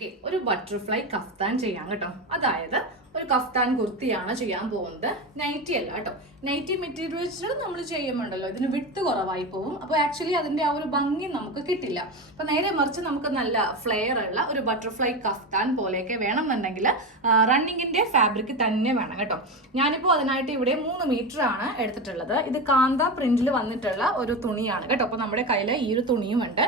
നമുക്ക് ഒരു butterfly kaftan ചെയ്യാം കേട്ടോ. അതായത് ഒരു കഫ്താൻ കുർത്തിയാണ് ചെയ്യാൻ പോകുന്നത്. നൈറ്റി അല്ല കേട്ടോ. നൈറ്റി മെറ്റീരിയൽ വെച്ചിട്ട് നമ്മൾ ചെയ്യുമ്പോണ്ടല്ലോ ഇതിന് വിട്ട് കുറവായി പോകും അപ്പോൾ ആക്ച്വലി അതിന്റെ ആ ഒരു ഭംഗി നമുക്ക് കിട്ടില്ല. അപ്പോൾ നേരെ മറിച്ച് നമുക്ക് നല്ല ഫ്ലെയർ ഉള്ള ഒരു ബട്ടർഫ്ലൈ കഫ്താൻ പോലെയൊക്കെ വേണമെന്നുണ്ടെങ്കിൽ റണ്ണിങ്ങിന്റെ ഫാബ്രിക് തന്നെ വേണം കേട്ടോ. ഞാനിപ്പോൾ അതിനായിട്ട് ഇവിടെ മൂന്ന് മീറ്റർ ആണ് എടുത്തിട്ടുള്ളത്. ഇത് കാന്ത പ്രിന്റിൽ വന്നിട്ടുള്ള ഒരു തുണിയാണ് കേട്ടോ. അപ്പോൾ നമ്മുടെ കയ്യിൽ ഈ ഒരു തുണിയും ഉണ്ട്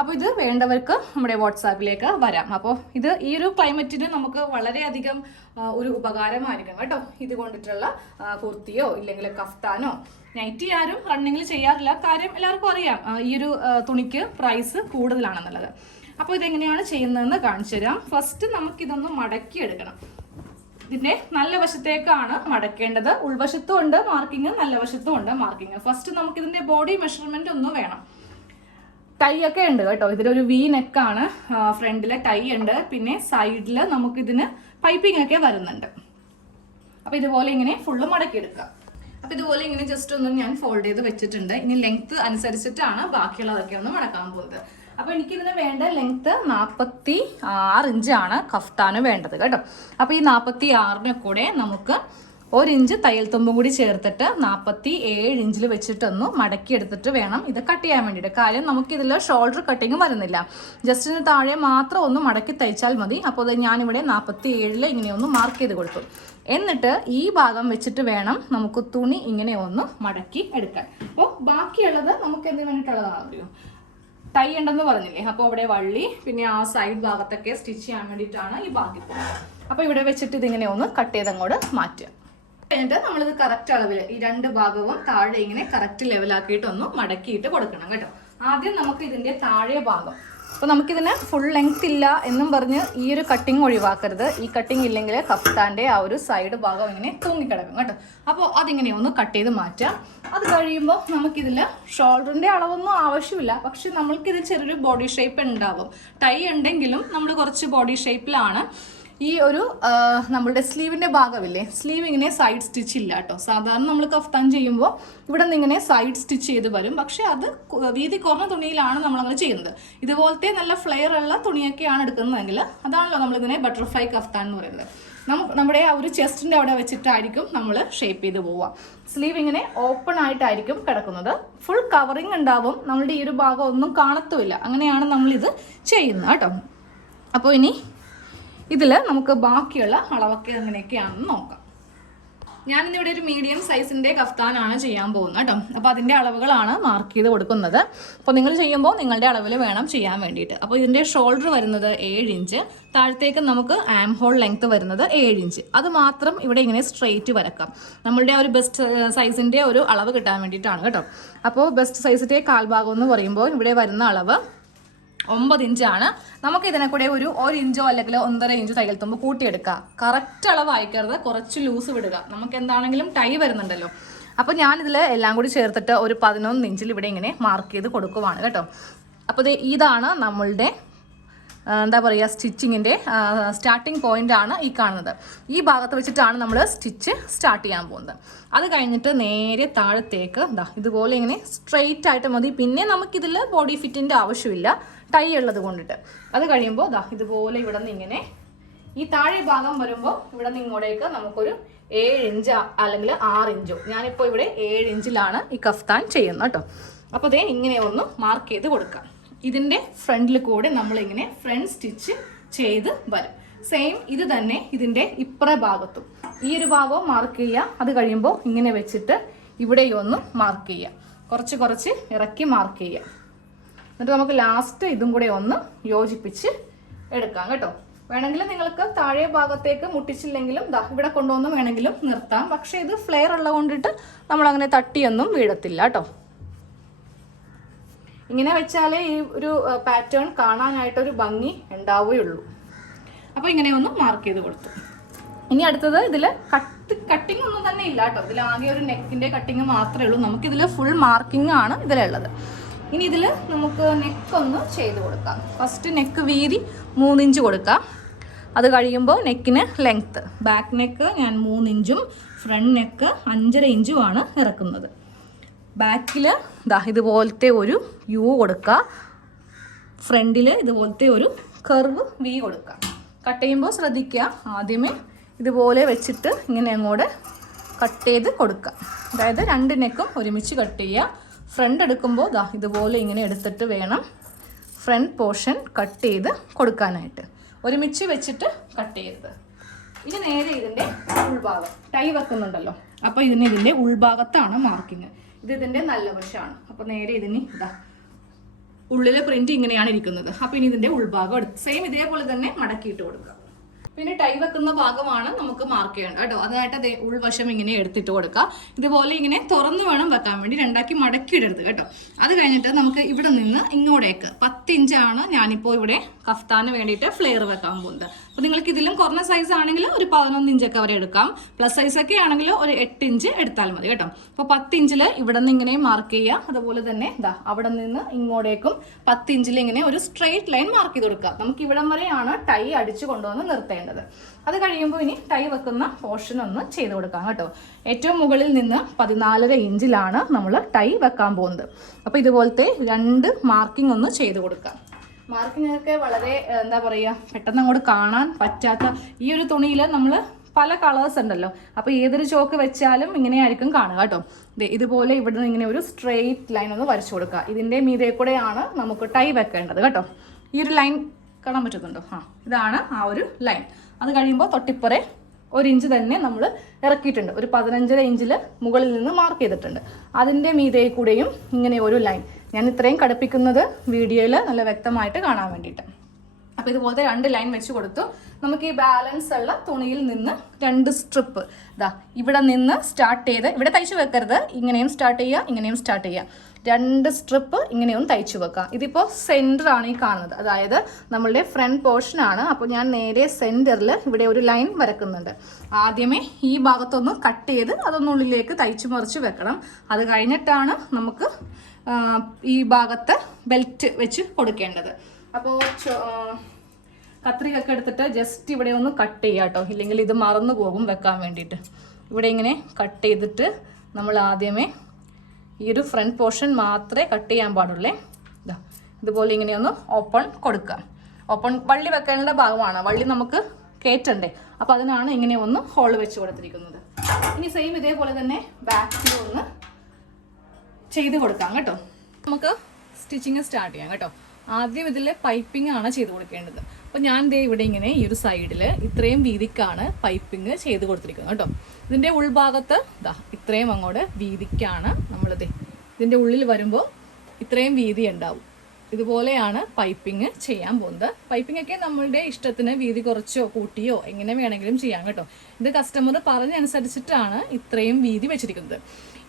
അപ്പോൾ ഇത് വേണ്ടവർക്ക് നമ്മുടെ വാട്സാപ്പിലേക്ക് വരാം. അപ്പോൾ ഇത് ഈ ഒരു ക്ലൈമറ്റിന് നമുക്ക് വളരെയധികം ഒരു ഉപകാരമായിരിക്കും കേട്ടോ. ഇത് കൊണ്ടിട്ടുള്ള കുർത്തിയോ ഇല്ലെങ്കിൽ കഫ്താനോ നൈറ്റി ആരും റണ്ണിങ്ങിൽ ചെയ്യാറില്ല. കാര്യം എല്ലാവർക്കും അറിയാം ഈ ഒരു തുണിക്ക് പ്രൈസ് കൂടുതലാണെന്നുള്ളത്. അപ്പോൾ ഇതെങ്ങനെയാണ് ചെയ്യുന്നതെന്ന് കാണിച്ചു തരാം. ഫസ്റ്റ് നമുക്കിതൊന്ന് മടക്കി എടുക്കണം ഇതിന്റെ നല്ല വശത്തേക്കാണ് മടക്കേണ്ടത്. ഉൾവശത്തും ഉണ്ട് മാർക്കിങ് നല്ല വശത്തും ഉണ്ട് മാർക്കിങ് ഫസ്റ്റ് നമുക്ക് ഇതിന്റെ ബോഡി മെഷർമെന്റ് ഒന്നും വേണം. ടൈ ഒക്കെ ഉണ്ട് കേട്ടോ. ഇതിലൊരു വി നെക്കാണ് ഫ്രണ്ടിലെ ടൈ ഉണ്ട്. പിന്നെ സൈഡിൽ നമുക്കിതിന് പൈപ്പിംഗ് ഒക്കെ വരുന്നുണ്ട്. അപ്പോൾ ഇതുപോലെ ഇങ്ങനെ ഫുള്ള് മടക്കി എടുക്കാം അപ്പൊ ഇതുപോലെ ഇങ്ങനെ ജസ്റ്റ് ഒന്ന് ഞാൻ ഫോൾഡ് ചെയ്ത് വെച്ചിട്ടുണ്ട്. ഇനി ലെങ്ത് അനുസരിച്ചിട്ടാണ് ബാക്കിയുള്ളതൊക്കെ ഒന്ന് മടക്കാൻ പോകുന്നത്. അപ്പൊ എനിക്കിതിന് വേണ്ട ലെങ്ത്ത് നാൽപ്പത്തി ആറ് ഇഞ്ചാണ് കഫ്താന് വേണ്ടത് കേട്ടോ. അപ്പോൾ ഈ നാൽപ്പത്തി ആറിനെ കൂടെ നമുക്ക് ഒരു ഇഞ്ച് തയ്യൽ തുമ്പും കൂടി ചേർത്തിട്ട് നാൽപ്പത്തി ഏഴ് ഇഞ്ചിൽ വെച്ചിട്ടൊന്ന് മടക്കി എടുത്തിട്ട് വേണം ഇത് കട്ട് ചെയ്യാൻ വേണ്ടിയിട്ട്. കാര്യം നമുക്കിതിൽ ഷോൾഡർ കട്ടിങ് വരുന്നില്ല. ജസ്റ്റിന് താഴെ മാത്രം ഒന്ന് മടക്കി തയ്ച്ചാൽ മതി. അപ്പോൾ അത് ഞാനിവിടെ നാൽപ്പത്തി ഏഴിൽ ഇങ്ങനെ ഒന്ന് മാർക്ക് ചെയ്ത് കൊടുത്തു. എന്നിട്ട് ഈ ഭാഗം വെച്ചിട്ട് വേണം നമുക്ക് തുണി ഇങ്ങനെ ഒന്ന് മടക്കി എടുക്കാൻ. അപ്പോൾ ബാക്കിയുള്ളത് നമുക്ക് എന്തിനു വേണ്ടിയിട്ടുള്ളതാണ് അറിയോ? ടൈ ഉണ്ടെന്ന് പറഞ്ഞില്ലേ? അപ്പോൾ അവിടെ വള്ളി പിന്നെ ആ സൈഡ് ഭാഗത്തൊക്കെ സ്റ്റിച്ച് ചെയ്യാൻ വേണ്ടിയിട്ടാണ് ഈ ബാക്കി അപ്പോൾ ഇവിടെ വെച്ചിട്ട് ഇതിങ്ങനെ ഒന്ന് കട്ട് ചെയ്ത് അങ്ങോട്ട് മാറ്റുക. കഴിഞ്ഞിട്ട് നമ്മളിത് കറക്റ്റ് അളവിൽ ഈ രണ്ട് ഭാഗവും താഴെ ഇങ്ങനെ കറക്റ്റ് ലെവലാക്കിയിട്ട് ഒന്ന് മടക്കിയിട്ട് കൊടുക്കണം കേട്ടോ. ആദ്യം നമുക്ക് ഇതിന്റെ താഴെ ഭാഗം. അപ്പോൾ നമുക്കിതിന് ഫുൾ ലെങ്ത് ഇല്ല എന്നും പറഞ്ഞ് ഈ ഒരു കട്ടിങ് ഒഴിവാക്കരുത്. ഈ കട്ടിങ് ഇല്ലെങ്കിൽ കഫ്താന്റെ ആ ഒരു സൈഡ് ഭാഗം ഇങ്ങനെ തൂങ്ങിക്കിടക്കും കേട്ടോ. അപ്പോൾ അതിങ്ങനെ ഒന്ന് കട്ട് ചെയ്ത് മാറ്റാം. അത് കഴിയുമ്പോൾ നമുക്കിതിൽ ഷോൾഡറിന്റെ അളവൊന്നും ആവശ്യമില്ല. പക്ഷെ നമ്മൾക്കിതിൽ ചെറിയൊരു ബോഡി ഷേപ്പ് ഉണ്ടാവും. ടൈ ഉണ്ടെങ്കിലും നമ്മൾ കുറച്ച് ബോഡി ഷേപ്പിലാണ് ഈ ഒരു നമ്മളുടെ സ്ലീവിന്റെ ഭാഗമില്ലേ? സ്ലീവ് ഇങ്ങനെ സൈഡ് സ്റ്റിച്ച് ഇല്ല കേട്ടോ. സാധാരണ നമ്മൾ കഫ്താൻ ചെയ്യുമ്പോൾ ഇവിടെ നിന്ന് ഇങ്ങനെ സൈഡ് സ്റ്റിച്ച് ചെയ്ത് വരും. പക്ഷേ അത് വീതി കുറഞ്ഞ തുണിയിലാണ് നമ്മളങ്ങനെ ചെയ്യുന്നത്. ഇതുപോലത്തെ നല്ല ഫ്ലെയർ ഉള്ള തുണിയൊക്കെയാണ് എടുക്കുന്നതെങ്കിൽ അതാണല്ലോ നമ്മളിതിനെ ബട്ടർഫ്ലൈ കഫ്താൻ എന്ന് പറയുന്നത്. നമ്മുടെ ആ ഒരു ചെസ്റ്റിന്റെ അവിടെ വെച്ചിട്ടായിരിക്കും നമ്മൾ ഷേപ്പ് ചെയ്ത് പോവുക. സ്ലീവ് ഇങ്ങനെ ഓപ്പൺ ആയിട്ടായിരിക്കും കിടക്കുന്നത്. ഫുൾ കവറിങ് ഉണ്ടാവും. നമ്മളുടെ ഈ ഒരു ഭാഗം ഒന്നും കാണത്തുമില്ല. അങ്ങനെയാണ് നമ്മളിത് ചെയ്യുന്നത് കേട്ടോ. അപ്പോൾ ഇനി ഇതിൽ നമുക്ക് ബാക്കിയുള്ള അളവൊക്കെ എങ്ങനെയൊക്കെയാണെന്ന് നോക്കാം. ഞാനിന്നിവിടെ ഒരു മീഡിയം സൈസിന്റെ കഫ്താനാണ് ചെയ്യാൻ പോകുന്നത് കേട്ടോ. അപ്പോൾ അതിന്റെ അളവുകളാണ് മാർക്ക് ചെയ്ത് കൊടുക്കുന്നത്. അപ്പോൾ നിങ്ങൾ ചെയ്യുമ്പോൾ നിങ്ങളുടെ അളവിൽ വേണം ചെയ്യാൻ വേണ്ടിയിട്ട്. അപ്പോൾ ഇതിന്റെ ഷോൾഡർ വരുന്നത് ഏഴ് ഇഞ്ച് താഴത്തേക്ക് നമുക്ക് ആം ഹോൾ ലെങ്ത്ത് വരുന്നത് ഏഴ് ഇഞ്ച് അത് മാത്രം ഇവിടെ ഇങ്ങനെ സ്ട്രെയിറ്റ് വരക്കാം. നമ്മളുടെ ആ ഒരു ബെസ്റ്റ് സൈസിന്റെ ഒരു അളവ് കിട്ടാൻ വേണ്ടിയിട്ടാണ് കേട്ടോ. അപ്പോൾ ബെസ്റ്റ് സൈസിന്റെ കാൽഭാഗം എന്ന് പറയുമ്പോൾ ഇവിടെ വരുന്ന അളവ് ഒമ്പത് ഇഞ്ചാണ് നമുക്ക് ഇതിനെ കൂടെ ഒരു ഒരു ഇഞ്ചോ അല്ലെങ്കിൽ ഒന്നര ഇഞ്ചോ തയ്യൽ തുമ്പ് കൂട്ടിയെടുക്കുക കറക്റ്റ് അളവ് അയക്കരുത്. കുറച്ച് ലൂസ് വിടുക. നമുക്ക് എന്താണെങ്കിലും ടൈ വരുന്നുണ്ടല്ലോ. അപ്പോൾ ഞാനിതിൽ എല്ലാം കൂടി ചേർത്തിട്ട് ഒരു പതിനൊന്ന് ഇഞ്ചിൽ ഇവിടെ ഇങ്ങനെ മാർക്ക് ചെയ്ത് കൊടുക്കുവാണ് കേട്ടോ. അപ്പോൾ ഇതാണ് നമ്മളുടെ എന്താ പറയുക സ്റ്റിച്ചിങ്ങിന്റെ സ്റ്റാർട്ടിങ് പോയിന്റ് ആണ് ഈ കാണുന്നത്. ഈ ഭാഗത്ത് വെച്ചിട്ടാണ് നമ്മൾ സ്റ്റിച്ച് സ്റ്റാർട്ട് ചെയ്യാൻ പോകുന്നത്. അത് കഴിഞ്ഞിട്ട് നേരെ താഴത്തേക്ക് ദാ ഇതുപോലെ ഇങ്ങനെ സ്ട്രെയിറ്റ് ആയിട്ട് മതി. പിന്നെ നമുക്കിതിൽ ബോഡി ഫിറ്റിന്റെ ആവശ്യമില്ല. ടൈ ഉള്ളത് കൊണ്ടിട്ട്. അത് കഴിയുമ്പോൾ ദാ ഇതുപോലെ ഇവിടെ നിന്ന് ഇങ്ങനെ ഈ താഴെ ഭാഗം വരുമ്പോൾ ഇവിടെ നിന്ന് ഇങ്ങോട്ടേക്ക് നമുക്കൊരു ഏഴ് ഇഞ്ച് അല്ലെങ്കിൽ ആറ് ഇഞ്ചോ. ഞാനിപ്പോൾ ഇവിടെ ഏഴ് ഇഞ്ചിലാണ് ഈ കഫ്താൻ ചെയ്യുന്നത് കേട്ടോ. അപ്പോൾ അതേ ഇങ്ങനെ ഒന്ന് മാർക്ക് ചെയ്ത് കൊടുക്കാം. ഇതിന്റെ ഫ്രണ്ടിൽ കൂടെ നമ്മളിങ്ങനെ ഫ്രണ്ട് സ്റ്റിച്ച് ചെയ്ത് വരും. സെയിം ഇത് തന്നെ ഇതിന്റെ ഇപ്പുറ ഭാഗത്തും. ഈ ഒരു ഭാഗവും മാർക്ക് ചെയ്യുക അത് കഴിയുമ്പോൾ ഇങ്ങനെ വെച്ചിട്ട് ഇവിടെയൊന്നും മാർക്ക് ചെയ്യുക കുറച്ച് കുറച്ച് ഇറക്കി മാർക്ക് ചെയ്യുക എന്നിട്ട് നമുക്ക് ലാസ്റ്റ് ഇതും കൂടെ ഒന്ന് യോജിപ്പിച്ച് എടുക്കാം കേട്ടോ. വേണമെങ്കിൽ നിങ്ങൾക്ക് താഴെ ഭാഗത്തേക്ക് മുട്ടിച്ചില്ലെങ്കിലും ദാ ഇവിടെ കൊണ്ടുവന്ന് വേണമെങ്കിലും നിർത്താം. പക്ഷെ ഇത് ഫ്ലെയർ ഉള്ളത് കൊണ്ടിട്ട് നമ്മൾ അങ്ങനെ തട്ടിയൊന്നും വീഴത്തില്ല കേട്ടോ. ഇങ്ങനെ വെച്ചാലേ ഈ ഒരു പാറ്റേൺ കാണാനായിട്ടൊരു ഭംഗി ഉണ്ടാവുകയുള്ളൂ. അപ്പോൾ ഇങ്ങനെ ഒന്ന് മാർക്ക് ചെയ്ത് കൊടുത്തു. ഇനി അടുത്തത് ഇതിൽ കട്ട് കട്ടിങ് ഒന്നും തന്നെ ഇല്ല കേട്ടോ. ഇതിൽ ആകെ ഒരു നെക്കിന്റെ കട്ടിങ് മാത്രമേ ഉള്ളൂ. നമുക്കിതിൽ ഫുൾ മാർക്കിംഗ് ആണ് ഇതിലുള്ളത്. ഇനി ഇതിൽ നമുക്ക് നെക്ക് ഒന്ന് ചെയ്ത് കൊടുക്കാം. ഫസ്റ്റ് നെക്ക് വീതി മൂന്നിഞ്ച് കൊടുക്കാം. അത് കഴിയുമ്പോൾ നെക്കിന് ലെങ്ത്ത് ബാക്ക് നെക്ക് ഞാൻ മൂന്നിഞ്ചും ഫ്രണ്ട് നെക്ക് അഞ്ചര ഇഞ്ചുമാണ് ഇറക്കുന്നത്. ബാക്കിൽ ദാ ഇതുപോലത്തെ ഒരു യു കൊടുക്കുക ഫ്രണ്ടിൽ ഇതുപോലത്തെ ഒരു കർവ് വി കൊടുക്കുക കട്ട് ചെയ്യുമ്പോൾ ശ്രദ്ധിക്കുക. ആദ്യമേ ഇതുപോലെ വെച്ചിട്ട് ഇങ്ങനെ അങ്ങോട്ട് കട്ട് ചെയ്ത് കൊടുക്കുക അതായത് രണ്ട് നെക്കും ഒരുമിച്ച് കട്ട് ചെയ്യുക. ഫ്രണ്ട് എടുക്കുമ്പോൾ ദാ ഇതുപോലെ ഇങ്ങനെ എടുത്തിട്ട് വേണം ഫ്രണ്ട് പോർഷൻ കട്ട് ചെയ്ത് കൊടുക്കാനായിട്ട്. ഒരുമിച്ച് വെച്ചിട്ട് കട്ട് ചെയ്തത് ഇനി നേരെ ഇതിന്റെ ഉൾഭാഗം. ടൈ വെക്കുന്നുണ്ടല്ലോ. അപ്പോൾ ഇതിന് ഇതിന്റെ ഉൾഭാഗത്താണ് മാർക്കിങ് ഇത് ഇതിന്റെ നല്ല വശമാണ്. അപ്പോൾ നേരെ ഇതിന് ഇതാ ഉള്ളിലെ പ്രിന്റ് ഇങ്ങനെയാണ് ഇരിക്കുന്നത്. അപ്പോൾ ഇനി ഇതിന്റെ ഉൾഭാഗം എടുത്ത് സെയിം ഇതേപോലെ തന്നെ മടക്കിയിട്ട് കൊടുക്കുക. പിന്നെ ടൈ വെക്കുന്ന ഭാഗമാണ് നമുക്ക് മാർക്ക് ചെയ്യേണ്ടത് കേട്ടോ. അതായിട്ട് അതേ ഉൾവശം ഇങ്ങനെ എടുത്തിട്ട് കൊടുക്കുക ഇതുപോലെ ഇങ്ങനെ തുറന്ന് വേണം വെക്കാൻ വേണ്ടി രണ്ടാക്കി മടക്കി ഇടരുത് കേട്ടോ. അത് കഴിഞ്ഞിട്ട് നമുക്ക് ഇവിടെ നിന്ന് ഇങ്ങോട്ടേക്ക് പത്ത് ഇഞ്ചാണ് ഞാനിപ്പോൾ ഇവിടെ കഫ്താന് വേണ്ടിയിട്ട് ഫ്ലെയർ വെക്കാൻ പോകുന്നത്. അപ്പോൾ നിങ്ങൾക്ക് ഇതിലും കുറഞ്ഞ സൈസ് ആണെങ്കിൽ ഒരു പതിനൊന്ന് ഇഞ്ചൊക്കെ വരെ എടുക്കാം. പ്ലസ് സൈസ് ഒക്കെ ആണെങ്കിൽ ഒരു എട്ട് ഇഞ്ച് എടുത്താൽ മതി കേട്ടോ. അപ്പോൾ പത്ത് ഇഞ്ചിൽ ഇവിടെ നിന്ന് ഇങ്ങനെ മാർക്ക് ചെയ്യുക. അതുപോലെ തന്നെ ഇതാ അവിടെ നിന്ന് ഇങ്ങോട്ടേക്കും പത്ത് ഇഞ്ചിൽ ഇങ്ങനെ ഒരു സ്ട്രെയിറ്റ് ലൈൻ മാർക്ക് ചെയ്ത് കൊടുക്കുക. നമുക്ക് ഇവിടം വരെയാണ് ടൈ അടിച്ചു കൊണ്ടുവന്ന് നിർത്തേണ്ടത്. അത് കഴിയുമ്പോൾ ഇനി ടൈ വെക്കുന്ന പോർഷൻ ഒന്ന് ചെയ്ത് കൊടുക്കാം കേട്ടോ. ഏറ്റവും മുകളിൽ നിന്ന് പതിനാലര ഇഞ്ചിലാണ് നമ്മൾ ടൈ വെക്കാൻ പോകുന്നത്. അപ്പോൾ ഇതുപോലത്തെ രണ്ട് മാർക്കിംഗ് ഒന്ന് ചെയ്ത് കൊടുക്കാം. മാർക്കിംഗ് ഒക്കെ വളരെ എന്താ പറയുക പെട്ടെന്ന് അങ്ങോട്ട് കാണാൻ പറ്റാത്ത ഈ ഒരു തുണിയിൽ നമ്മൾ പല കളേഴ്സ് ഉണ്ടല്ലോ. അപ്പോൾ ഏതൊരു ചോക്ക് വെച്ചാലും ഇങ്ങനെയായിരിക്കും കാണുക കേട്ടോ. ഇതുപോലെ ഇവിടെ നിന്ന് ഇങ്ങനെ ഒരു സ്ട്രെയിറ്റ് ലൈൻ ഒന്ന് വരച്ചു കൊടുക്കുക. ഇതിന്റെ മീതെ കൂടെയാണ് നമുക്ക് ടൈ വെക്കേണ്ടത് കേട്ടോ. ഈ ഒരു ലൈൻ കാണാൻ പറ്റുന്നുണ്ടോ? ആ ഇതാണ് ആ ഒരു ലൈൻ അത് കഴിയുമ്പോൾ തൊട്ടിപ്പുറേ ഒരു ഇഞ്ച് തന്നെ നമ്മൾ ഇറക്കിയിട്ടുണ്ട്. ഒരു പതിനഞ്ചര ഇഞ്ചിൽ മുകളിൽ നിന്ന് മാർക്ക് ചെയ്തിട്ടുണ്ട്. അതിന്റെ മീതെ കൂടെയും ഇങ്ങനെ ഒരു ലൈൻ ഞാൻ ഇത്രയും കടുപ്പിക്കുന്നത് വീഡിയോയിൽ നല്ല വ്യക്തമായിട്ട് കാണാൻ വേണ്ടിയിട്ട്. അപ്പോൾ ഇതുപോലത്തെ രണ്ട് ലൈൻ വെച്ച് കൊടുത്തു. നമുക്ക് ഈ ബാലൻസ് ഉള്ള തുണിയിൽ നിന്ന് രണ്ട് സ്ട്രിപ്പ് ഇതാ ഇവിടെ നിന്ന് സ്റ്റാർട്ട് ചെയ്ത് ഇവിടെ തയ്ച്ചു വെക്കരുത്. ഇങ്ങനെയും സ്റ്റാർട്ട് ചെയ്യുക ഇങ്ങനെയും സ്റ്റാർട്ട് ചെയ്യുക. രണ്ട് സ്ട്രിപ്പ് ഇങ്ങനെയൊന്ന് തയ്ച്ചു വെക്കാം. ഇതിപ്പോൾ സെന്റർ ആണ് ഈ കാണുന്നത്. അതായത് നമ്മളുടെ ഫ്രണ്ട് പോർഷൻ ആണ്. അപ്പോൾ ഞാൻ നേരെ സെന്ററിൽ ഇവിടെ ഒരു ലൈൻ വരക്കുന്നുണ്ട്. ആദ്യമേ ഈ ഭാഗത്തൊന്ന് കട്ട് ചെയ്ത് അതൊന്നുള്ളിലേക്ക് തയ്ച്ചു മറിച്ച് വെക്കണം. അത് കഴിഞ്ഞിട്ടാണ് നമുക്ക് ഈ ഭാഗത്ത് ബെൽറ്റ് വെച്ച് കൊടുക്കേണ്ടത്. അപ്പോൾ കത്രികൊക്കെ എടുത്തിട്ട് ജസ്റ്റ് ഇവിടെ ഒന്ന് കട്ട് ചെയ്യുക കേട്ടോ ഇല്ലെങ്കിൽ ഇത് മറന്നു പോകും വെക്കാൻ വേണ്ടിയിട്ട്. ഇവിടെ ഇങ്ങനെ കട്ട് ചെയ്തിട്ട് നമ്മൾ ആദ്യമേ ഈ ഒരു ഫ്രണ്ട് പോർഷൻ മാത്രമേ കട്ട് ചെയ്യാൻ പാടുള്ളേ. ഇതാ ഇതുപോലെ ഇങ്ങനെയൊന്ന് ഓപ്പൺ കൊടുക്കുക. ഓപ്പൺ വള്ളി വെക്കാനുള്ള ഭാഗമാണ്. വള്ളി നമുക്ക് കയറ്റണ്ടേ അപ്പോൾ അതിനാണ് ഇങ്ങനെ ഒന്ന് ഹോൾ വെച്ച് കൊടുത്തിരിക്കുന്നത്. ഇനി സെയിം ഇതേപോലെ തന്നെ ബാക്കിൽ ഒന്ന് ചെയ്ത് കൊടുക്കാം കേട്ടോ. നമുക്ക് സ്റ്റിച്ചിങ് സ്റ്റാർട്ട് ചെയ്യാം കേട്ടോ. ആദ്യം ഇതിൽ പൈപ്പിംഗ് ആണ് ചെയ്ത് കൊടുക്കേണ്ടത്. അപ്പോൾ ഞാൻ ദേ ഇവിടെ ഇങ്ങനെ ഈ ഒരു സൈഡിൽ ഇത്രയും വീതിക്കാണ് പൈപ്പിംഗ് ചെയ്ത് കൊടുത്തിരിക്കുന്നത് കേട്ടോ. ഇതിന്റെ ഉൾഭാഗത്ത് ഇതാ ഇത്രയും അങ്ങോട്ട് വീതിക്കാണ് നമ്മളിത് ഇതിന്റെ ഉള്ളിൽ വരുമ്പോൾ ഇത്രയും വീതി ഉണ്ടാവും. ഇതുപോലെയാണ് പൈപ്പിംഗ് ചെയ്യാൻ പോകുന്നത്. പൈപ്പിംഗ് ഒക്കെ നമ്മളുടെ ഇഷ്ടത്തിന് വീതി കുറച്ചോ കൂട്ടിയോ എങ്ങനെ വേണമെങ്കിലും ചെയ്യാം കേട്ടോ. ഇത് കസ്റ്റമർ പറഞ്ഞനുസരിച്ചിട്ടാണ് ഇത്രയും വീതി വെച്ചിരിക്കുന്നത്.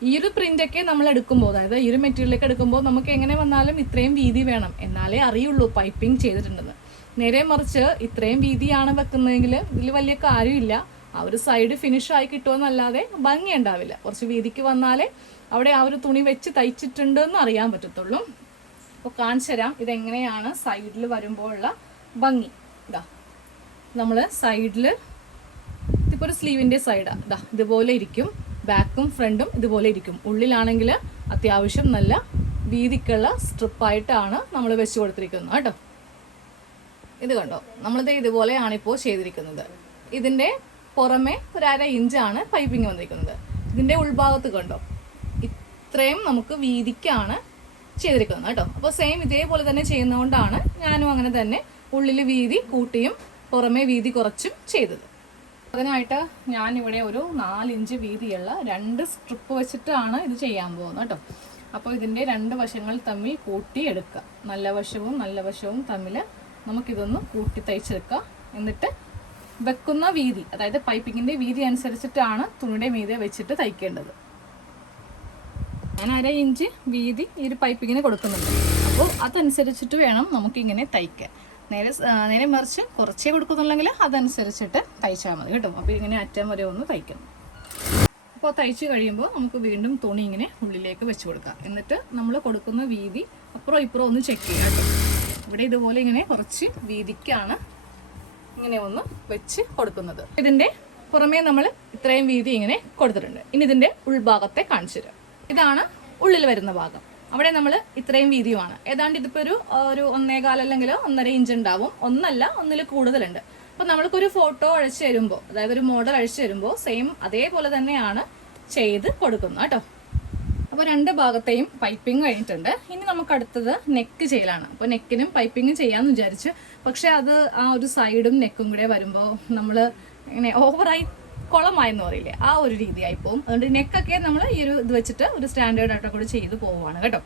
ഈ ഒരു പ്രിന്റൊക്കെ നമ്മൾ എടുക്കുമ്പോൾ അതായത് ഈ ഒരു മെറ്റീരിയലൊക്കെ എടുക്കുമ്പോൾ നമുക്ക് എങ്ങനെ വന്നാലും ഇത്രയും വീതി വേണം. എന്നാലേ അറിയുള്ളൂ പൈപ്പിംഗ് ചെയ്തിട്ടുണ്ടെന്ന്. നേരെ മറിച്ച് ഇത്രയും വീതിയാണ് വെക്കുന്നതെങ്കിൽ ഇതിൽ വലിയ കാര്യമില്ല. ആ ഒരു സൈഡ് ഫിനിഷ് ആയി കിട്ടുമെന്നല്ലാതെ ഭംഗി ഉണ്ടാവില്ല കുറച്ച് വീതിക്ക് വന്നാലേ അവിടെ ആ ഒരു തുണി വെച്ച് തയ്ച്ചിട്ടുണ്ട് എന്ന് അറിയാൻ പറ്റത്തുള്ളൂ. അപ്പോൾ കാണിച്ചു തരാം ഇതെങ്ങനെയാണ് സൈഡിൽ വരുമ്പോഴുള്ള ഭംഗി. ഇതാ നമ്മൾ സൈഡിൽ ഇതിപ്പോൾ ഒരു സ്ലീവിന്റെ സൈഡാണ് ഇതാ ഇതുപോലെ ഇരിക്കും. ബാക്കും ഫ്രണ്ടും ഇതുപോലെ ഇരിക്കും. ഉള്ളിലാണെങ്കിൽ അത്യാവശ്യം നല്ല വീതിക്കുള്ള സ്ട്രിപ്പായിട്ടാണ് നമ്മൾ വെച്ച് കൊടുത്തിരിക്കുന്നത്. കേട്ടോ? ഇത് കണ്ടോ? നമ്മളിത് ഇതുപോലെയാണ് ഇപ്പോൾ ചെയ്തിരിക്കുന്നത്. ഇതിന്റെ പുറമെ ഒരു അര ഇഞ്ചാണ് പൈപ്പിംഗ് വന്നിരിക്കുന്നത്. ഇതിന്റെ ഉൾഭാഗത്ത് കണ്ടോ? ഇത്രയും നമുക്ക് വീതിക്കാണ് ചെയ്തിരിക്കുന്നത് കേട്ടോ. അപ്പോൾ സെയിം ഇതേപോലെ തന്നെ ചെയ്യുന്നതുകൊണ്ടാണ് ഞാനും അങ്ങനെ തന്നെ ഉള്ളിൽ വീതി കൂട്ടിയും പുറമെ വീതി കുറച്ചും ചെയ്തത്. അതിനായിട്ട് ഞാനിവിടെ ഒരു നാലിഞ്ച് വീതിയുള്ള രണ്ട് സ്ട്രിപ്പ് വെച്ചിട്ടാണ് ഇത് ചെയ്യാൻ പോകുന്നത് കേട്ടോ. അപ്പോൾ ഇതിന്റെ രണ്ട് വശങ്ങൾ തമ്മിൽ കൂട്ടിയെടുക്കുക. നല്ല വശവും നല്ല വശവും തമ്മിൽ നമുക്കിതൊന്ന് കൂട്ടി തയ്ച്ചെടുക്കുക എന്നിട്ട് വെക്കുന്ന വീതി അതായത് പൈപ്പിങ്ങിന്റെ വീതി അനുസരിച്ചിട്ടാണ് തുണിയുടെ മീതെ വെച്ചിട്ട് തയ്ക്കേണ്ടത്. ഞാൻ അര ഇഞ്ച് വീതി ഈ ഒരു പൈപ്പിങ്ങിന് കൊടുക്കുന്നുണ്ട്. അപ്പോൾ അതനുസരിച്ചിട്ട് വേണം നമുക്കിങ്ങനെ തയ്ക്കാൻ. നേരെ നേരെ മറിച്ച് കുറച്ചേ കൊടുക്കുന്നുണ്ടെങ്കിൽ അതനുസരിച്ചിട്ട് തയ്ച്ചാൽ മതി കേട്ടോ. അപ്പോൾ ഇങ്ങനെ അറ്റം വരെ ഒന്ന് തയ്ക്കണം. അപ്പോൾ തയ്ച്ച് കഴിയുമ്പോൾ നമുക്ക് വീണ്ടും തുണി ഇങ്ങനെ ഉള്ളിലേക്ക് വെച്ച് കൊടുക്കാം. എന്നിട്ട് നമ്മൾ കൊടുക്കുന്ന വീതി അപ്പുറം ഇപ്പുറം ഒന്ന് ചെക്ക് ചെയ്യാം കേട്ടോ. ഇവിടെ ഇതുപോലെ ഇങ്ങനെ കുറച്ച് വീതിക്കാണ് ഇങ്ങനെ ഒന്ന് വെച്ച് കൊടുക്കുന്നത്. ഇതിന്റെ പുറമേ നമ്മൾ ഇത്രയും വീതി ഇങ്ങനെ കൊടുത്തിട്ടുണ്ട്. ഇനി ഇതിന്റെ ഉൾഭാഗത്തെ കാണിച്ചു തരാം. ഇതാണ് ഉള്ളിൽ വരുന്ന ഭാഗം. അവിടെ നമ്മൾ ഇത്രയും വീതിയുമാണ്. ഏതാണ്ട് ഇതിപ്പോൾ ഒരു ഒരു ഒന്നേകാൽ അല്ലെങ്കിൽ ഒന്നര ഇഞ്ച് ഉണ്ടാവും. ഒന്നല്ല ഒന്നിൽ കൂടുതലുണ്ട്. അപ്പം നമ്മൾക്കൊരു ഫോട്ടോ അഴിച്ചു തരുമ്പോൾ അതായത് ഒരു മോഡൽ അഴിച്ചു തരുമ്പോൾ സെയിം അതേപോലെ തന്നെയാണ് ചെയ്ത് കൊടുക്കുന്നത്. കേട്ടോ? അപ്പോൾ രണ്ട് ഭാഗത്തെയും പൈപ്പിംഗ് കഴിഞ്ഞിട്ടുണ്ട്. ഇനി നമുക്ക് അടുത്തത് നെക്ക് ചെയ്യലാണ്. അപ്പോൾ നെക്കിനും പൈപ്പിംഗ് ചെയ്യാമെന്ന് വിചാരിച്ചു. പക്ഷേ അത് ആ ഒരു സൈഡും നെക്കും കൂടെ വരുമ്പോൾ നമ്മൾ ഇങ്ങനെ ഓവറായി കുളമായെന്ന് പറയില്ലേ? ആ ഒരു രീതിയായി പോകും അതുകൊണ്ട് നെക്കൊക്കെ നമ്മൾ ഈ ഒരു ഇത് വെച്ചിട്ട് ഒരു സ്റ്റാൻഡേർഡ് ആയിട്ടൊക്കെ കൂടി ചെയ്ത് പോവുകയാണ് കേട്ടോ.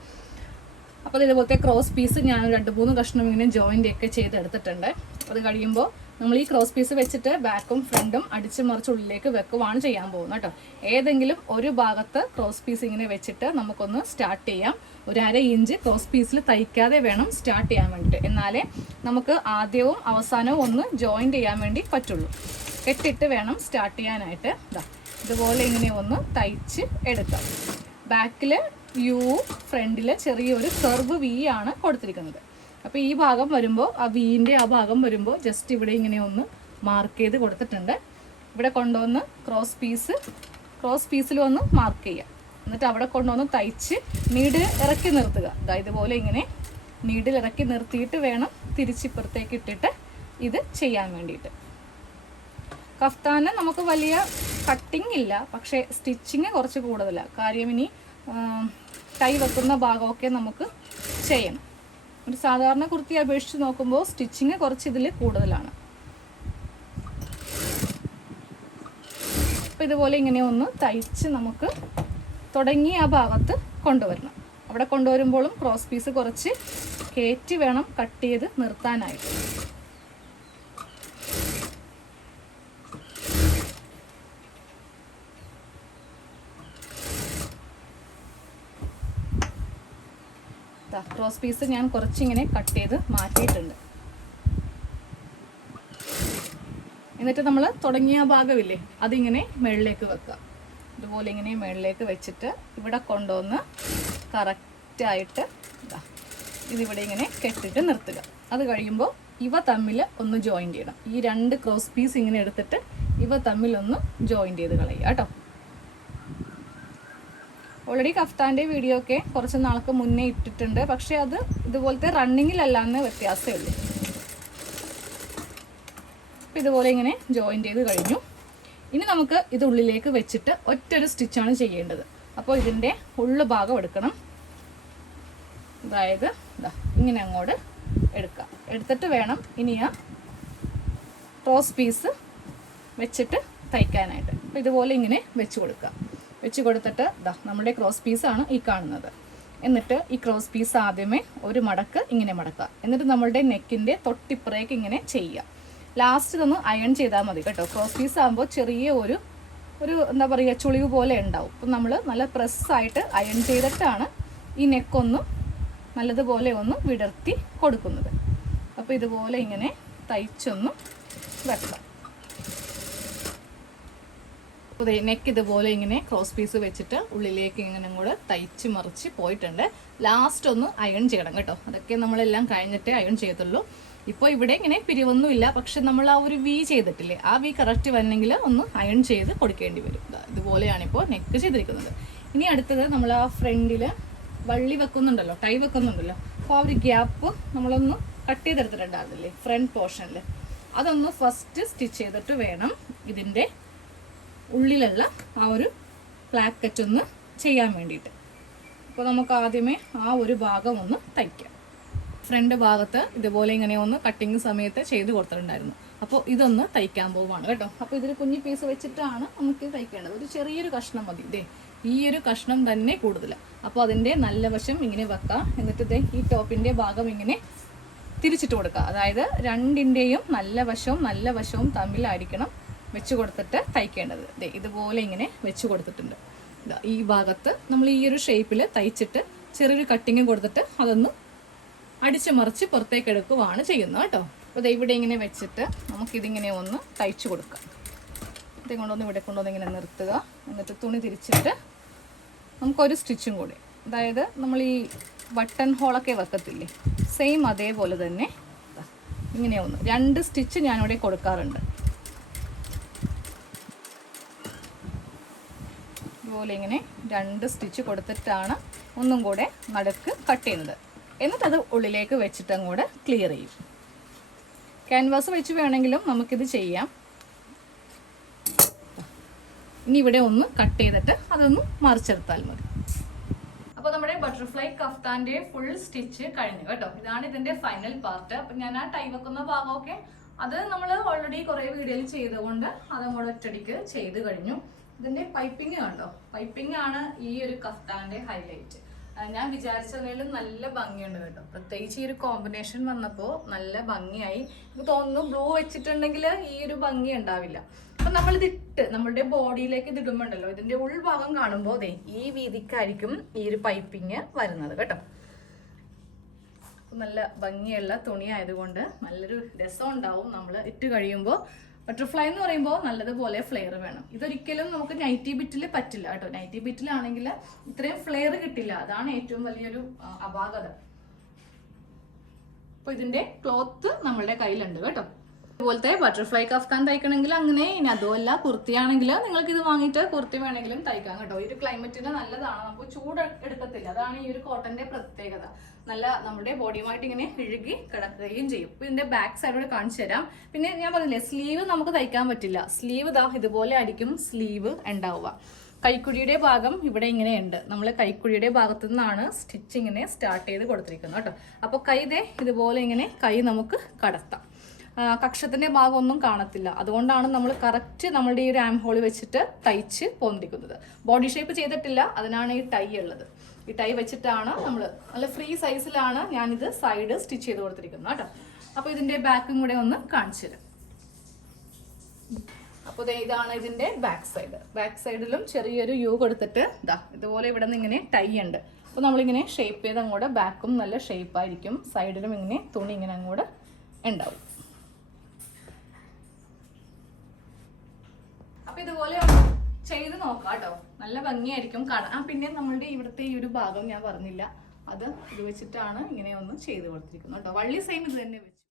അപ്പോൾ ഇതുപോലത്തെ ക്രോസ് പീസ് ഞാൻ രണ്ട് മൂന്ന് കഷ്ണം ഇങ്ങനെ ജോയിന്റ് ഒക്കെ ചെയ്തെടുത്തിട്ടുണ്ട്. അത് കഴിയുമ്പോൾ നമ്മൾ ഈ ക്രോസ് പീസ് വെച്ചിട്ട് ബാക്കും ഫ്രണ്ടും അടിച്ച് മറിച്ച് ഉള്ളിലേക്ക് വെക്കുവാണ് ചെയ്യാൻ പോകുന്നത് കേട്ടോ. ഏതെങ്കിലും ഒരു ഭാഗത്ത് ക്രോസ് പീസ് ഇങ്ങനെ വെച്ചിട്ട് നമുക്കൊന്ന് സ്റ്റാർട്ട് ചെയ്യാം. ഒരു അര ഇഞ്ച് ക്രോസ് പീസിൽ തയ്ക്കാതെ വേണം സ്റ്റാർട്ട് ചെയ്യാൻ വേണ്ടിയിട്ട്. എന്നാലേ നമുക്ക് ആദ്യവും അവസാനവും ഒന്ന് ജോയിന്റ് ചെയ്യാൻ വേണ്ടി പറ്റുള്ളൂ. കെട്ടിട്ട് വേണം സ്റ്റാർട്ട് ചെയ്യാനായിട്ട്. ഇതാ ഇതുപോലെ ഇങ്ങനെ ഒന്ന് തയ്ച്ച് എടുക്കാം. ബാക്കിൽ യു ഫ്രണ്ടിൽ ചെറിയൊരു കർവ് വി ആണ് കൊടുത്തിരിക്കുന്നത്. അപ്പോൾ ഈ ഭാഗം വരുമ്പോൾ ആ വീന്റെ ആ ഭാഗം വരുമ്പോൾ ജസ്റ്റ് ഇവിടെ ഇങ്ങനെ ഒന്ന് മാർക്ക് ചെയ്ത് കൊടുത്തിട്ടുണ്ട്. ഇവിടെ കൊണ്ടുവന്ന് ക്രോസ് പീസ് ക്രോസ് പീസിൽ ഒന്ന് മാർക്ക് ചെയ്യാം. എന്നിട്ട് അവിടെ കൊണ്ടുവന്ന് തയ്ച്ച് നീഡിൽ ഇറക്കി നിർത്തുക. ദാ ഇതുപോലെ ഇങ്ങനെ നീഡിൽ ഇറക്കി നിർത്തിയിട്ട് വേണം തിരിച്ചിപ്പുറത്തേക്ക് ഇട്ടിട്ട് ഇത് ചെയ്യാൻ വേണ്ടിയിട്ട്. കഫ്താന് നമുക്ക് വലിയ കട്ടിങ് ഇല്ല പക്ഷേ സ്റ്റിച്ചിങ് കുറച്ച് കൂടുതലാണ് കാര്യം ഇനി കൈ വെക്കുന്ന ഭാഗമൊക്കെ നമുക്ക് ചെയ്യണം. ഒരു സാധാരണ കുർത്തി അപേക്ഷിച്ച് നോക്കുമ്പോൾ സ്റ്റിച്ചിങ് കുറച്ച് ഇതിൽ കൂടുതലാണ്. അപ്പം ഇതുപോലെ ഇങ്ങനെ ഒന്ന് തയ്ച്ച് നമുക്ക് തുടങ്ങി ആ ഭാഗത്ത് കൊണ്ടുവരണം. അവിടെ കൊണ്ടുവരുമ്പോഴും ക്രോസ് പീസ് കുറച്ച് കയറ്റി വേണം കട്ട് ചെയ്ത് നിർത്താനായിട്ട്. ക്രോസ് പീസ് ഞാൻ കുറച്ചിങ്ങനെ കട്ട് ചെയ്ത് മാറ്റിയിട്ടുണ്ട്. എന്നിട്ട് നമ്മൾ തുടങ്ങിയ ഭാഗമില്ലേ അതിങ്ങനെ മുകളിലേക്ക് വെക്കുക. ഇതുപോലെ ഇങ്ങനെ മുകളിലേക്ക് വെച്ചിട്ട് ഇവിടെ കൊണ്ടുവന്ന് കറക്റ്റായിട്ട് ഇതാ ഇതിവിടെ ഇങ്ങനെ കെട്ടിട്ട് നിർത്തുക. അത് കഴിയുമ്പോൾ ഇവ തമ്മിൽ ഒന്ന് ജോയിൻ ചെയ്യണം. ഈ രണ്ട് ക്രോസ് പീസ് ഇങ്ങനെ എടുത്തിട്ട് ഇവ തമ്മിലൊന്ന് ജോയിൻ ചെയ്ത് കളയുക കേട്ടോ. ഓൾറെഡി കഫ്താന്റെ വീഡിയോ ഒക്കെ കുറച്ച് നാൾക്ക് മുന്നേ ഇട്ടിട്ടുണ്ട്. പക്ഷേ അത് ഇതുപോലത്തെ റണ്ണിങ്ങിലല്ലാന്ന് വ്യത്യാസമേ ഉള്ളൂ അപ്പോൾ ഇതുപോലെ ഇങ്ങനെ ജോയിൻ ചെയ്ത് കഴിഞ്ഞു. ഇനി നമുക്ക് ഇത് ഉള്ളിലേക്ക് വെച്ചിട്ട് ഒറ്റൊരു സ്റ്റിച്ചാണ് ചെയ്യേണ്ടത്. അപ്പോൾ ഇതിന്റെ ഉള്ളു ഭാഗം എടുക്കണം. അതായത് ഇതാ ഇങ്ങനെ അങ്ങോട്ട് എടുക്കാം. എടുത്തിട്ട് വേണം ഇനി ആ ക്രോസ് പീസ് വെച്ചിട്ട് തയ്ക്കാനായിട്ട്. അപ്പോൾ ഇതുപോലെ ഇങ്ങനെ വെച്ച് കൊടുക്കുക വെച്ച് കൊടുത്തിട്ട് ദാ നമ്മുടെ ക്രോസ് പീസാണ് ഈ കാണുന്നത്. എന്നിട്ട് ഈ ക്രോസ് പീസ് ആദ്യമേ ഒരു മടക്ക് ഇങ്ങനെ മടക്കുക. എന്നിട്ട് നമ്മളുടെ നെക്കിന്റെ തൊട്ടിപ്പുറേക്ക് ഇങ്ങനെ ചെയ്യുക. ലാസ്റ്റ് ഒന്ന് അയൺ ചെയ്താൽ മതി കേട്ടോ. ക്രോസ് പീസ് ആകുമ്പോൾ ചെറിയ ഒരു ഒരു എന്താ പറയുക ചുളിവ് പോലെ ഉണ്ടാവും. അപ്പം നമ്മൾ നല്ല പ്രസ്സായിട്ട് അയൺ ചെയ്തിട്ടാണ് ഈ നെക്കൊന്ന് നല്ലതുപോലെ ഒന്ന് വിടർത്തി കൊടുക്കുന്നത്. അപ്പോൾ ഇതുപോലെ ഇങ്ങനെ തയ്ച്ചൊന്ന് വെക്കാം നെക്ക് ഇതുപോലെ ഇങ്ങനെ ക്രോസ് പീസ് വെച്ചിട്ട് ഉള്ളിലേക്ക് ഇങ്ങനെ കൂടെ തയ്ച്ച് മറിച്ച് പോയിട്ടുണ്ട്. ലാസ്റ്റ് ഒന്ന് അയൺ ചെയ്യണം കേട്ടോ. അതൊക്കെ നമ്മളെല്ലാം കഴിഞ്ഞിട്ടേ അയൺ ചെയ്യത്തുള്ളൂ. ഇപ്പോൾ ഇവിടെ ഇങ്ങനെ പിരിവൊന്നുമില്ല. പക്ഷെ നമ്മൾ ആ ഒരു വി ചെയ്തിട്ടില്ലേ? ആ വി കറക്റ്റ് വരണമെങ്കിൽ ഒന്ന് അയൺ ചെയ്ത് കൊടുക്കേണ്ടി വരും. ഇതുപോലെയാണ് ഇപ്പോൾ നെക്ക് ചെയ്തിരിക്കുന്നത്. ഇനി അടുത്തത് നമ്മൾ ആ ഫ്രണ്ടിൽ വള്ളി വെക്കുന്നുണ്ടല്ലോ ടൈ വെക്കുന്നുണ്ടല്ലോ. അപ്പോൾ ആ ഒരു ഗ്യാപ്പ് നമ്മളൊന്ന് കട്ട് ചെയ്തെടുത്തിട്ടുണ്ടായിരുന്നില്ലേ? ഫ്രണ്ട് പോർഷനിൽ അതൊന്ന് ഫസ്റ്റ് സ്റ്റിച്ച് ചെയ്തിട്ട് വേണം ഇതിന്റെ ഉള്ളിലുള്ള ആ ഒരു പ്ലാക്കറ്റ് ഒന്ന് ചെയ്യാൻ വേണ്ടിയിട്ട്. അപ്പോൾ നമുക്ക് ആദ്യമേ ആ ഒരു ഭാഗം ഒന്ന് തയ്ക്കാം. ഫ്രണ്ട് ഭാഗത്ത് ഇതുപോലെ ഇങ്ങനെ ഒന്ന് കട്ടിങ് സമയത്ത് ചെയ്ത് കൊടുത്തിട്ടുണ്ടായിരുന്നു. അപ്പോൾ ഇതൊന്ന് തയ്ക്കാൻ പോവുകയാണ് കേട്ടോ. അപ്പോൾ ഇതിൽ കുഞ്ഞി പീസ് വെച്ചിട്ടാണ് നമുക്ക് തയ്ക്കേണ്ടത്. ഒരു ചെറിയൊരു കഷ്ണം മതി ഇതേ ഈ ഒരു കഷ്ണം തന്നെ കൂടുതൽ അപ്പോൾ അതിന്റെ നല്ല വശം ഇങ്ങനെ വെക്കാം. എന്നിട്ട് ഇതേ ഈ ടോപ്പിന്റെ ഭാഗം ഇങ്ങനെ തിരിച്ചിട്ട് കൊടുക്കുക അതായത് രണ്ടിന്റെയും നല്ല വശവും നല്ല വശവും തമ്മിലായിരിക്കണം. വെച്ച് കൊടുത്തിട്ട് തയ്ക്കേണ്ടത്. ഇതുപോലെ ഇങ്ങനെ വെച്ച് കൊടുത്തിട്ടുണ്ട്. ഈ ഭാഗത്ത് നമ്മൾ ഈ ഒരു ഷേപ്പിൽ തയ്ച്ചിട്ട് ചെറിയൊരു കട്ടിങ് കൊടുത്തിട്ട് അതൊന്ന് അടിച്ചു മറിച്ച് പുറത്തേക്ക് എടുക്കുവാണ് ചെയ്യുന്നത് കേട്ടോ. അപ്പോൾ ഇവിടെ ഇങ്ങനെ വെച്ചിട്ട് നമുക്കിതിങ്ങനെ ഒന്ന് തയ്ച്ചു കൊടുക്കാം. ഇത് കൊണ്ടൊന്ന് ഇവിടെ കൊണ്ടൊന്ന് ഇങ്ങനെ നിർത്തുക. എന്നിട്ട് തുണി തിരിച്ചിട്ട് നമുക്കൊരു സ്റ്റിച്ചും കൂടി. അതായത് നമ്മൾ ഈ ബട്ടൺ ഹോളൊക്കെ വെക്കത്തില്ലേ? സെയിം അതേപോലെ തന്നെ ഇങ്ങനെ ഒന്ന്. രണ്ട് സ്റ്റിച്ച് ഞാനിവിടെ കൊടുക്കാറുണ്ട്. ഇതുപോലെ ഇങ്ങനെ രണ്ട് സ്റ്റിച്ച് കൊടുത്തിട്ടാണ് ഒന്നും കൂടെ നടുക്ക് കട്ട് ചെയ്യുന്നത്. എന്നിട്ടത് അത് ഉള്ളിലേക്ക് വെച്ചിട്ട് അങ്ങോട്ട് ക്ലിയർ ചെയ്യും. ക്യാൻവാസ് വെച്ച് വേണമെങ്കിലും നമുക്കിത് ചെയ്യാം. ഇനി ഇവിടെ ഒന്ന് കട്ട് ചെയ്തിട്ട് അതൊന്ന് മറിച്ചെടുത്താൽ മതി. അപ്പോൾ നമ്മുടെ ബട്ടർഫ്ലൈ കഫ്താന്റെ ഫുൾ സ്റ്റിച്ച് കഴിഞ്ഞു കേട്ടോ. ഇതാണ് ഇതിന്റെ ഫൈനൽ പാർട്ട് അപ്പം ഞാൻ ആ ടൈ വെക്കുന്ന ഭാഗമൊക്കെ അത് നമ്മൾ ഓൾറെഡി കുറേ വീഡിയോയിൽ ചെയ്തുകൊണ്ട് അതങ്ങോട്ട് ഒറ്റടിക്ക് ചെയ്ത് കഴിഞ്ഞു. ഇതിന്റെ പൈപ്പിംഗ് കണ്ടോ? പൈപ്പിംഗ് ആണ് ഈ ഒരു കഫ്താന്റെ ഹൈലൈറ്റ് ഞാൻ വിചാരിച്ചതിലും നല്ല ഭംഗിയുണ്ട് കേട്ടോ. പ്രത്യേകിച്ച് ഈ ഒരു കോമ്പിനേഷൻ വന്നപ്പോൾ നല്ല ഭംഗിയായി. എനിക്ക് തോന്നുന്നു ബ്ലൂ വെച്ചിട്ടുണ്ടെങ്കിൽ ഈ ഒരു ഭംഗി ഉണ്ടാവില്ല. അപ്പൊ നമ്മൾ ഇതിട്ട് നമ്മളുടെ ബോഡിയിലേക്ക് ഇത് ഇടുമ്പോണ്ടല്ലോ ഇതിന്റെ ഉൾഭാഗം കാണുമ്പോൾ അതെ ഈ വീതിക്കായിരിക്കും ഈ ഒരു പൈപ്പിങ് വരുന്നത് കേട്ടോ. നല്ല ഭംഗിയുള്ള തുണി ആയതുകൊണ്ട് നല്ലൊരു രസം ഉണ്ടാവും നമ്മൾ ഇട്ട് കഴിയുമ്പോൾ ബട്ടർഫ്ലൈ എന്ന് പറയുമ്പോൾ നല്ലതുപോലെ ഫ്ലെയർ വേണം. ഇതൊരിക്കലും നമുക്ക് നൈറ്റി ബിറ്റിൽ പറ്റില്ല കേട്ടോ. നൈറ്റി ബിറ്റിലാണെങ്കിൽ ഇത്രയും ഫ്ലെയർ കിട്ടില്ല. അതാണ് ഏറ്റവും വലിയൊരു അപാകത. അപ്പൊ ഇതിന്റെ ക്ലോത്ത് നമ്മളുടെ കയ്യിലുണ്ട് കേട്ടോ. ഇതുപോലത്തെ ബട്ടർഫ്ലൈ കഫ്താൻ തയ്ക്കണമെങ്കിൽ അങ്ങനെ ഇനി അതുമല്ല കുർത്തിയാണെങ്കിൽ നിങ്ങൾക്ക് ഇത് വാങ്ങിയിട്ട് കുർത്തി വേണമെങ്കിലും തയ്ക്കാം കേട്ടോ. ഈ ഒരു ക്ലൈമറ്റിന് നല്ലതാണ്. നമുക്ക് ചൂട് എടുക്കത്തില്ല. അതാണ് ഈ ഒരു കോട്ടന്റെ പ്രത്യേകത. നല്ല നമ്മുടെ ബോഡിയുമായിട്ട് ഇങ്ങനെ ഇഴുകി കിടക്കുകയും ചെയ്യും. ഇപ്പൊ ഇതിന്റെ ബാക്ക് സൈഡോട് കാണിച്ചു തരാം. പിന്നെ ഞാൻ പറഞ്ഞില്ലേ സ്ലീവ് നമുക്ക് തയ്ക്കാൻ പറ്റില്ല. സ്ലീവ് ഇതാ ഇതുപോലെ ആയിരിക്കും സ്ലീവ് ഉണ്ടാവുക. കൈക്കുഴിയുടെ ഭാഗം ഇവിടെ ഇങ്ങനെയുണ്ട് നമ്മൾ കൈക്കുഴിയുടെ ഭാഗത്തു നിന്നാണ് സ്റ്റിച്ചിങ്ങിനെ സ്റ്റാർട്ട് ചെയ്ത് കൊടുത്തിരിക്കുന്നത് കേട്ടോ. അപ്പോൾ കൈ ദേ ഇതുപോലെ ഇങ്ങനെ കൈ നമുക്ക് കടത്താം. ആ, കക്ഷത്തിന്റെ ഭാഗമൊന്നും കാണത്തില്ല. അതുകൊണ്ടാണ് നമ്മൾ കറക്റ്റ് നമ്മളുടെ ഈ ഒരു ആം ഹോൾ വെച്ചിട്ട് തയ്ച്ച് പോന്നിരിക്കുന്നത്. ബോഡി ഷേപ്പ് ചെയ്തിട്ടില്ല അതിനാണ് ഈ ടൈ ഉള്ളത്. ഈ ടൈ വെച്ചിട്ടാണ് നമ്മൾ നല്ല ഫ്രീ സൈസിലാണ് ഞാനിത് സൈഡ് സ്റ്റിച്ച് ചെയ്ത് കൊടുത്തിരിക്കുന്നത് കേട്ടോ. അപ്പോൾ ഇതിന്റെ ബാക്കും കൂടെ ഒന്ന് കാണിച്ചു തരാം. അപ്പോൾ ഇതാണ് ഇതിന്റെ ബാക്ക് സൈഡ് ബാക്ക് സൈഡിലും ചെറിയൊരു യു കൊടുത്തിട്ട് ഇതാ ഇതുപോലെ ഇവിടെ നിന്ന് ഇങ്ങനെ ടൈ ഉണ്ട്. അപ്പോൾ നമ്മളിങ്ങനെ ഷേപ്പ് ചെയ്ത് അങ്ങോട്ട് ബാക്കും നല്ല ഷേപ്പ് ആയിരിക്കും. സൈഡിലും ഇങ്ങനെ തുണി ഇങ്ങനെ അങ്ങോട്ട് ഉണ്ടാവും. അപ്പൊ ഇതുപോലെ ചെയ്ത് നോക്കാം കേട്ടോ. നല്ല ഭംഗിയായിരിക്കും കാണാം ആ പിന്നെ നമ്മളുടെ ഇവിടുത്തെ ഈ ഒരു ഭാഗം ഞാൻ പറഞ്ഞില്ല. അത് ഇത് വെച്ചിട്ടാണ് ഇങ്ങനെ ഒന്ന് ചെയ്ത് കൊടുത്തിരിക്കുന്നത് കേട്ടോ. വള്ളി സെയിം ഇത് തന്നെ